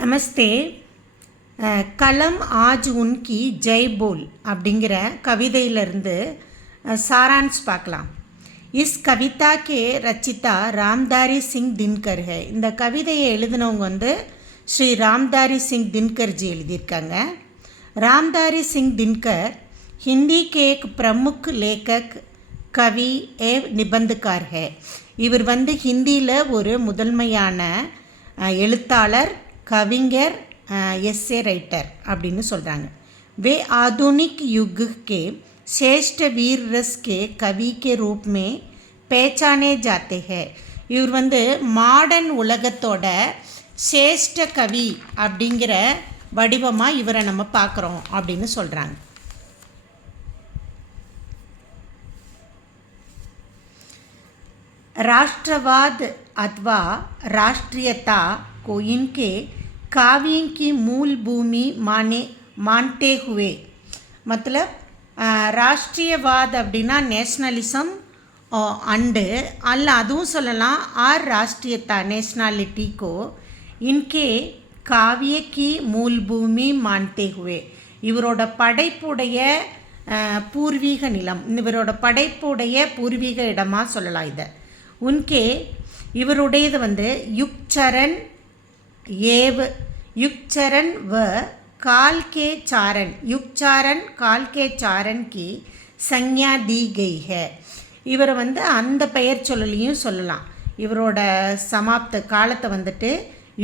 நமஸ்தே. கலம் ஆஜ் உன்கி ஜெய் போல் அப்படிங்கிற கவிதையிலிருந்து சாரான்ஸ் பார்க்கலாம். இஸ் கவிதா கே ரச்சிதா ராம்தாரி சிங் தின்கர் ஹே. இந்த கவிதையை எழுதினவங்க ஸ்ரீ ராம்தாரி சிங் தின்கர்ஜி எழுதியிருக்காங்க. ராம்தாரி சிங் தின்கர் ஹிந்தி கே ஏக் பிரமுக் லேக்கக் கவி ஏவ் நிபந்தகார் ஹே. இவர் ஹிந்தியில் ஒரு முதன்மையான எழுத்தாளர், கவிஞர், எஸ்ஸே ரைட்டர் அப்படின்னு சொல்கிறாங்க. वे आधुनिक युग के श्रेष्ठ वीर रस के कवि के रूप में पहचाने जाते हैं. இவர் மாடர்ன் உலகத்தோட சேஷ்ட கவி அப்படிங்கிற வடிவமாக இவரை நம்ம பார்க்குறோம் அப்படின்னு சொல்கிறாங்க. राष्ट्रवाद अथवा राष्ट्रीयता को इनके काव्य की मूल भूमि मानते हुए, मतलब राष्ट्रीयवाद அப்படின்னா நேஷ்னலிசம் அண்டு அல்ல அதுவும் சொல்லலாம், ஆர் ராஷ்ட்ரியத்தா நேஷ்னாலிட்டி கோ இன்கே காவிய கி மூல் பூமி மான்தே ஹுவே. இவரோட படைப்புடைய பூர்வீக நிலம், இவரோட படைப்புடைய பூர்வீக இடமாக சொல்லலாம் இதை. உன்கே இவருடையது யுக்சரன் ஏவ் யுக்சரன் வ काल के चारण, युगचारण काल के चारण की संज्ञा दी गई है. இவர் அந்த பெயர் சொல்லலையும் சொல்லலாம். இவரோட சமாப்த காலத்தை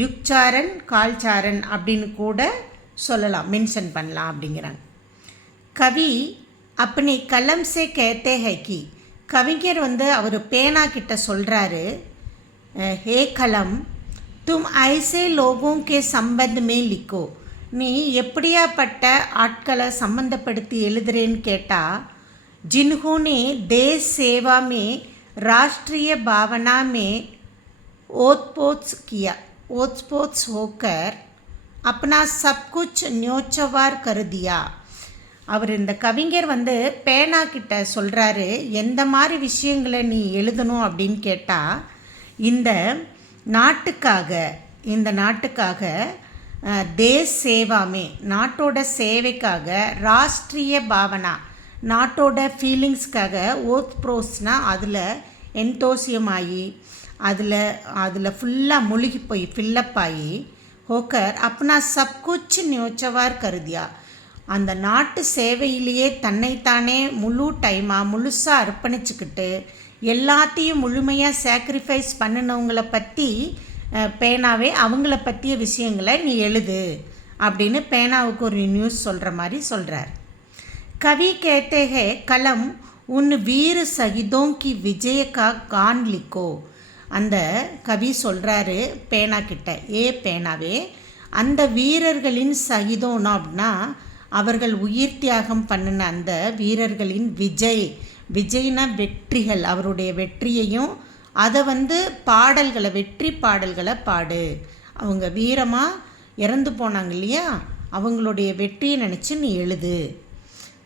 யுக்சாரன் கால்சாரன் அப்படின்னு கூட சொல்லலாம், மென்ஷன் பண்ணலாம் அப்படிங்கிறாங்க. கவி अपने कलम से कहते हैं कि, கவிஞர் அவர் பேனா கிட்ட சொல்கிறாரு, हे कलम तुम ऐसे लोगों के संबंध में लिखो. நீ எப்படியாப்பட்ட ஆட்களை சம்பந்தப்படுத்தி எழுதுறேன்னு கேட்டால், जिन्होंने देश सेवा में राष्ट्रीय भावना में ओतप्रोत होकर अपना सब कुछ न्योचवार कर दिया. அவர் இந்த கவிஞர் பேனா கிட்ட சொல்கிறாரு, எந்த மாதிரி விஷயங்களை நீ எழுதணும் அப்படின்னு கேட்டால், இந்த நாட்டுக்காக தேஸ் சேவாமே நாட்டோட சேவைக்காக, ராஷ்ட்ரிய பாவனா நாட்டோட ஃபீலிங்ஸ்க்காக, ஓத்ப்ரோஸ்னால் அதில் என்தோசியமாகி அதில் ஃபுல்லாக முழுகி போய் ஃபில்லப் ஆகி, ஹோக்கர் அப்பனா சப்குச் நியோச்சவார் கருதியா, அந்த நாட்டு சேவையிலேயே தன்னைத்தானே முழு டைமாக முழுசாக அர்ப்பணிச்சுக்கிட்டு எல்லாத்தையும் முழுமையாக சாக்ரிஃபைஸ் பண்ணினவங்களை பற்றி பேனாவே அவங்கள பற்றிய விஷயங்களை நீ எழுது அப்படின்னு பேனாவுக்கு ஒரு நியூஸ் சொல்கிற மாதிரி சொல்கிறார். கவி कहते हैं कलम उन वीर शहीदों की विजय का गान लिखो. அந்த கவி சொல்கிறாரு பேனா கிட்ட, பேனாவே அந்த வீரர்களின் சகிதோனா அப்படின்னா அவர்கள் உயிர் தியாகம் பண்ணின அந்த வீரர்களின் விஜய்னா வெற்றிகள், அவருடைய வெற்றியையும் அதை பாடல்களை, வெற்றி பாடல்களை பாடு. அவங்க வீரமாக இறந்து போனாங்க இல்லையா, அவங்களுடைய வெற்றியை நினச்சி நீ எழுது.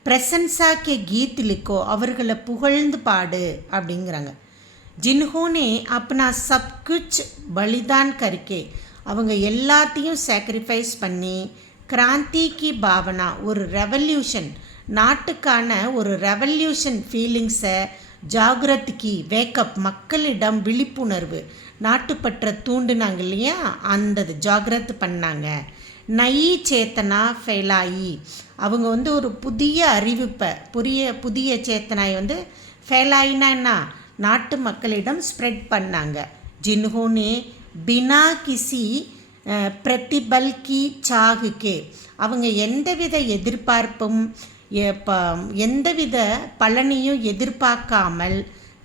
பிரசன்சா கே கீத் லிக்கோ, அவர்களை புகழ்ந்து பாடு அப்படிங்கிறாங்க. ஜின்ஹோனே அப்பனா சப்குச் பலிதான் கருக்கே, அவங்க எல்லாத்தையும் சாக்ரிஃபைஸ் பண்ணி, கிராந்தி கி பாவனா ஒரு ரெவல்யூஷன், நாட்டுக்கான ஒரு ரெவல்யூஷன் ஃபீலிங்ஸை, ஜாகிரத்துக்கு வேக்கப் மக்களிடம் விழிப்புணர்வு, நாட்டுப்பற்ற தூண்டுனாங்க இல்லையா, அந்த ஜாகிரத்து பண்ணாங்க. நயி சேத்தனா ஃபெலாயி, அவங்க ஒரு புதிய அறிவிப்பை, புதிய சேத்தனாய் ஃபெலாயினா என்ன, நாட்டு மக்களிடம் ஸ்ப்ரெட் பண்ணாங்க. ஜின்ஹோனே பினா கிசி பிரதிபல் கி சாகுக்கே, அவங்க எந்தவித எதிர்பார்ப்பும் எந்தவித பலனையும் எதிர்பார்க்காமல்,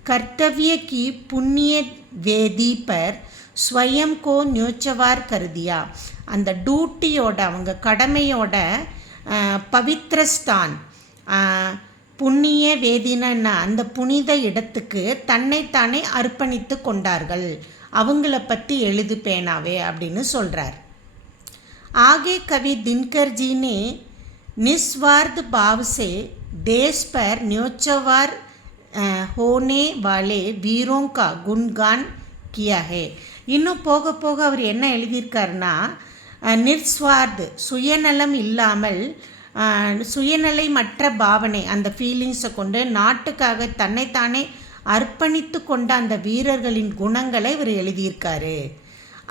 கர்த்தவிய கி புண்ணிய வேதி பர் ஸ்வயம் கோ நியோச்சவார் கருதியா, அந்த டியூட்டியோட அவங்க கடமையோட பவித்ரஸ்தான், புண்ணிய வேதினா அந்த புனித இடத்துக்கு தன்னைத்தானே அர்ப்பணித்து கொண்டார்கள். அவங்கள பற்றி எழுது பேனாவே அப்படின்னு சொல்கிறார். ஆகே கவி தின்கர்ஜினே निस्वार्थ भाव से देश पर न्योचवार होने वाले वीरों का गुणगान किया है. இன்னும் போக போக அவர் என்ன எழுதியிருக்காருன்னா, நிர்ஸ்வார்த் சுயநலம் இல்லாமல் சுயநலமற்ற பாவனை அந்த ஃபீலிங்ஸை கொண்டு நாட்டுக்காக தன்னைத்தானே அர்ப்பணித்து கொண்ட அந்த வீரர்களின் குணங்களை இவர் எழுதியிருக்காரு.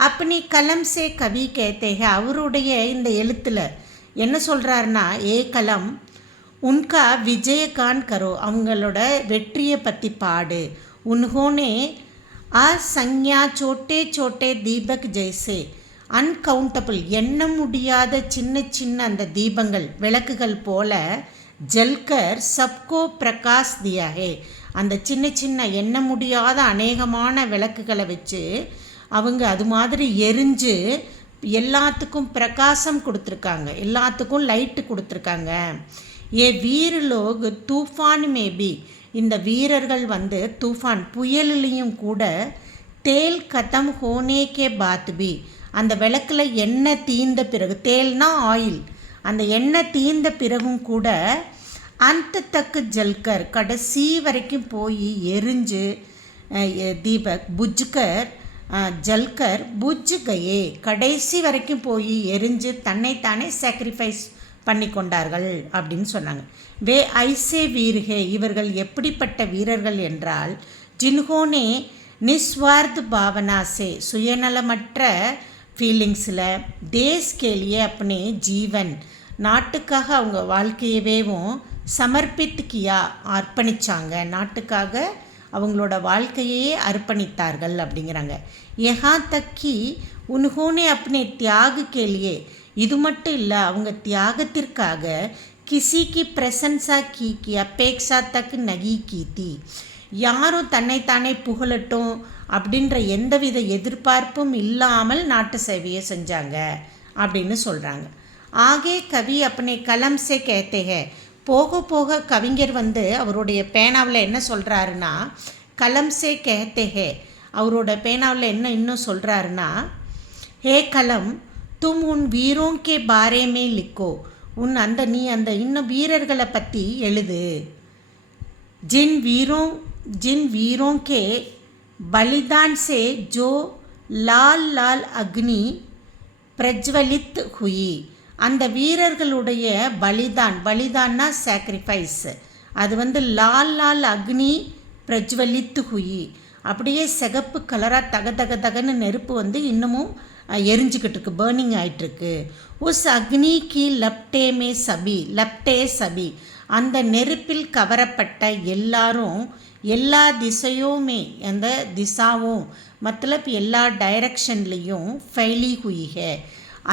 அப்படி கலம் சே கவி கேத்தேக அவருடைய இந்த எழுத்தில் என்ன சொல்கிறாருன்னா, ஏ கலம் உன்கா விஜயகான் கரோ அவங்களோட வெற்றியை பற்றி பாடு. உன்ஹோனே அசங்யா சோட்டே சோட்டே தீபக் ஜெய்சே அன்கவுண்டபிள் எண்ண முடியாத சின்ன சின்ன அந்த தீபங்கள் விளக்குகள் போல ஜல்கர் சப்கோ பிரகாஷ் தியாகே அந்த சின்ன சின்ன எண்ண முடியாத அநேகமான விளக்குகளை வச்சு அவங்க அது மாதிரி எரிஞ்சு எல்லாத்துக்கும் பிரகாசம் கொடுத்துருக்காங்க, எல்லாத்துக்கும் லைட்டு கொடுத்துருக்காங்க. ஏ வீரலோக் தூஃபான் மேபி இந்த வீரர்கள் தூஃபான் புயலிலையும் கூட தேல் கதம் ஹோனேக்கே பாத்பி அந்த விளக்கில் எண்ணெய் தீர்ந்த பிறகு, தேல்னா ஆயில், அந்த எண்ணெய் தீர்ந்த பிறகும் கூட அந்த தக்கு ஜல்கர் கடைசி வரைக்கும் போய் எரிஞ்சு தீபக் புஜ்கர் ஜல்கர் புஜ் கயே கடைசி வரைக்கும் போய் எரிஞ்சு தன்னைத்தானே சாக்ரிஃபைஸ் பண்ணி கொண்டார்கள் அப்படின்னு சொன்னாங்க. வே ஐசே வீர்ஹே இவர்கள் எப்படிப்பட்ட வீரர்கள் என்றால் ஜின்ஹோனே நிஸ்வார்த் பாவனாசே சுயநலமற்ற ஃபீலிங்ஸில் தேஸ் கேலியே அப்பனே ஜீவன் நாட்டுக்காக அவங்க வாழ்க்கையவேவும் சமர்ப்பித் கியா அர்ப்பணித்தாங்க, நாட்டுக்காக அவங்களோட வாழ்க்கையே அர்ப்பணித்தார்கள் அப்படிங்கிறாங்க. யஹா தக்கி உன்ஹோனே அப்பனே தியாக கேலியே இது மட்டும் இல்லை அவங்க தியாகத்திற்காக கிசிக்கு பிரசன்சா கி அப்பேக்ஷா தக்கு நகி கீத்தி யாரும் தன்னைத்தானே புகழட்டும் அப்படின்ற எந்தவித எதிர்பார்ப்பும் இல்லாமல் நாட்டு சேவையை செஞ்சாங்க அப்படின்னு சொல்கிறாங்க. ஆகே கவி அப்பனே கலம் சே கேத்தேக போக போக கவிஞர் அவருடைய பேனாவில் என்ன சொல்கிறாருன்னா, கலம் சே கேத்தேக அவரோட பேனாவில் என்ன இன்னும் சொல்கிறாருன்னா, ஹே கலம் தும் உன் வீரோங்கே பாரேமே லிக்கோ உன் நீ அந்த இன்னும் வீரர்களை பற்றி எழுது. जिन वीरों के बलिदान से जो लाल लाल अग्नि प्रज्वलित हुई அந்த வீரர்களுடைய பலிதான்னா சாக்ரிஃபைஸ் அது லால் லால் அக்னி பிரஜ்வலித்து ஹுயி அப்படியே சிகப்பு கலராக தகன்னு நெருப்பு இன்னமும் எரிஞ்சிக்கிட்டு இருக்கு, பேர்னிங் ஆகிட்டுருக்கு. உஸ் அக்னி கி லப்டே சபி அந்த நெருப்பில் கவரப்பட்ட எல்லாரும் எல்லா திசையுமே அந்த திசாவும் மத்தலப் எல்லா டைரக்ஷன்லேயும் ஃபைலி ஹுயிக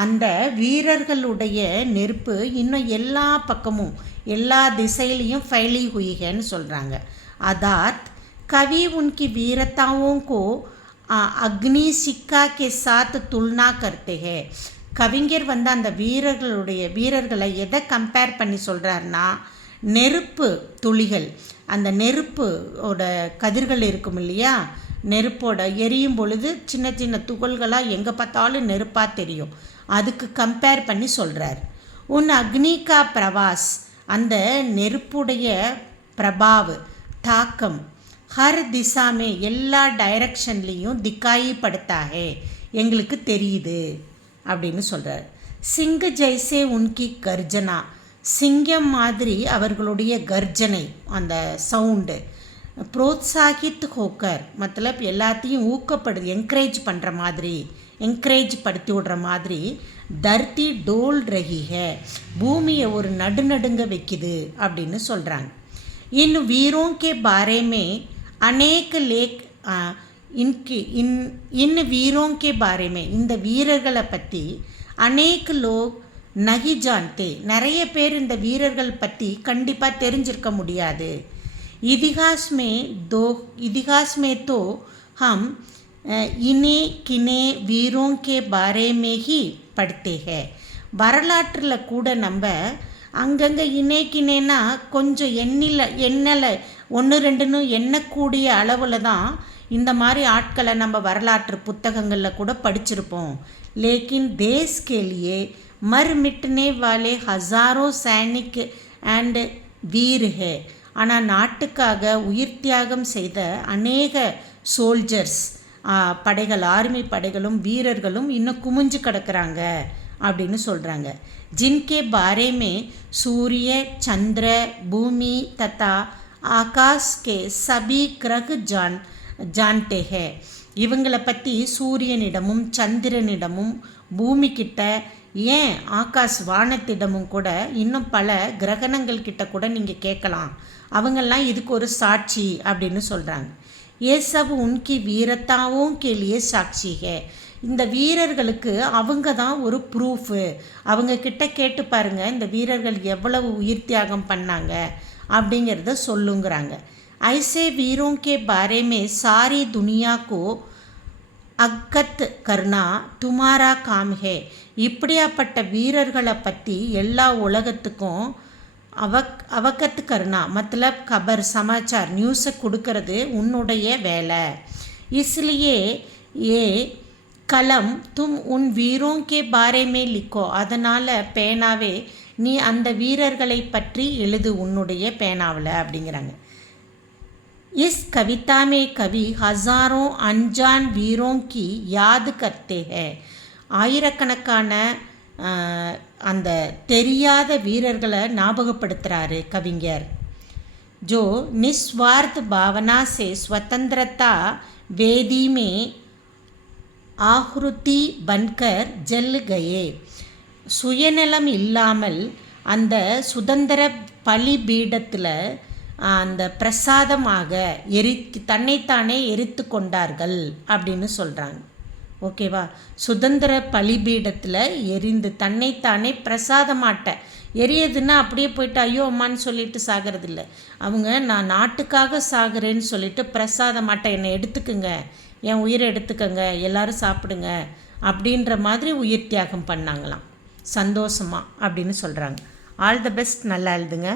அந்த வீரர்களுடைய நெருப்பு இன்னும் எல்லா பக்கமும் எல்லா திசையிலையும் ஃபைலி ஹுயிகன்னு சொல்கிறாங்க. அதாத் கவி உன்கி வீரத்தாவும் கோ அக்னி சிக்கா கே சாத் துல்னா கர்த்தே ஹே கவிஞர் அந்த வீரர்களை எதை கம்பேர் பண்ணி சொல்கிறாருன்னா, நெருப்பு துளிகள் அந்த நெருப்போட கதிர்கள் இருக்கும் இல்லையா, நெருப்போட எரியும் பொழுது சின்ன சின்ன துகள்களாக எங்கே பார்த்தாலும் நெருப்பாக தெரியும், அதுக்கு கம்பேர் பண்ணி சொல்கிறார். உன் அக்னிகா பிரவாஸ் அந்த நெருப்புடைய பிரபாவ் தாக்கம் ஹர் திசாமே எல்லா டைரக்ஷன்லேயும் திக்காயி படுத்தாகே எங்களுக்கு தெரியுது அப்படின்னு சொல்கிறார். சிங்கு ஜெய்சே உன்கி கர்ஜனா சிங்கம் மாதிரி அவர்களுடைய கர்ஜனை அந்த சவுண்டு புரோத்சாகித் ஹோக்கர் மத்தலப் எல்லாத்தையும் ஊக்கப்படுது என்கரேஜ் படுத்தி விடுற மாதிரி தர்த்தி டோல் ரஹிஹ பூமியை ஒரு நடுநடுங்க வைக்குது அப்படின்னு சொல்கிறாங்க. इन वीरों के बारे में अनेक लेख इन वीरों के बारे में இந்த வீரர்களை பற்றி அநேக லோக் நகி ஜான்தே நிறைய பேர் இந்த வீரர்கள் பற்றி கண்டிப்பாக தெரிஞ்சிருக்க முடியாது. इतिहास में तो हम इन्हें किने वीरों के बारे में ही पढ़ते हैं வரலாற்றில் கூட நம்ம அங்கங்கே இணைக்கினேன்னா கொஞ்சம் எண்ணலை 1-2ன்னு எண்ணக்கூடிய அளவில் தான் இந்த மாதிரி ஆட்களை நம்ம வரலாற்று புத்தகங்களில் கூட படிச்சிருப்போம். லேக்கின் தேஸ் கேலியே மர் மிட்னே வாலே ஹசாரோ சைனிக் அண்ட் வீர் ஹே ஆனால் நாட்டுக்காக உயிர் தியாகம் செய்த அநேக சோல்ஜர்ஸ் படைகள் ஆர்மி படைகளும் வீரர்களும் இன்னும் குமிஞ்சு கிடக்கிறாங்க அப்படின்னு சொல்கிறாங்க. जिनके बारे में सूर्य चंद्र भूमि तथा आकाश के सभी ग्रह जानते हैं. இவங்களை பற்றி சூரியனிடமும் சந்திரனிடமும் பூமி கிட்ட, ஏன் ஆகாஷ் வானத்திடமும் கூட, இன்னும் பல கிரகணங்கள் கிட்ட கூட நீங்கள் கேட்கலாம். அவங்கெல்லாம் இதுக்கு ஒரு சாட்சி அப்படின்னு சொல்கிறாங்க. ये सब उनकी वीरताओं के लिए साक्षी है. இந்த வீரர்களுக்கு அவங்க தான் ஒரு ப்ரூஃபு. அவங்க கிட்ட கேட்டு பாருங்கள் இந்த வீரர்கள் எவ்வளவு உயிர் தியாகம் பண்ணாங்க அப்படிங்கிறத சொல்லுங்கிறாங்க. ஐசே वीरों के बारे में सारी दुनिया को அக்கத் கர்னா துமாரா காம் ஹே. இப்படியாப்பட்ட வீரர்களை பற்றி எல்லா உலகத்துக்கும் அவகத் கர்னா மத்தலப் கபர் சமாச்சார் நியூஸை கொடுக்கறது உன்னுடைய வேலை. इसलिए ये கலம் தும் உன் வீரோं के बारे में लिखो. அதனால் பேனாவே நீ அந்த வீரர்களை பற்றி எழுது உன்னுடைய பேனாவில் அப்படிங்கிறாங்க. इस कविता में कवि हज़ारों अनजान वीरों की याद करते हैं. ஆயிரக்கணக்கான அந்த தெரியாத வீரர்களை ஞாபகப்படுத்துகிறாரு கவிஞர். जो निस्वार्थ भावना से स्वतंत्रता वेदी में ஆஹுருதி பன்கர் ஜல் கயே. சுயநலம் இல்லாமல் அந்த சுதந்திர பலிபீடத்தில் அந்த பிரசாதமாக தன்னைத்தானே எரித்து கொண்டார்கள் அப்படின்னு சொல்கிறாங்க. ஓகேவா? சுதந்திர பலிபீடத்தில் எரிந்து தன்னைத்தானே பிரசாதமாட்ட எரியதுன்னா அப்படியே போயிட்டு ஐயோ அம்மான்னு சொல்லிட்டு சாகிறதில்ல. அவங்க நான் நாட்டுக்காக சாகிறேன்னு சொல்லிட்டு பிரசாதமாட்ட என்னை எடுத்துக்குங்க, என் உயிரை எடுத்துக்கங்க, எல்லாரும் சாப்பிடுங்க அப்படின்ற மாதிரி உயிர் தியாகம் பண்ணாங்களாம் சந்தோஷமாக அப்படின்னு சொல்கிறாங்க. All the best. நல்லா எழுதுங்க.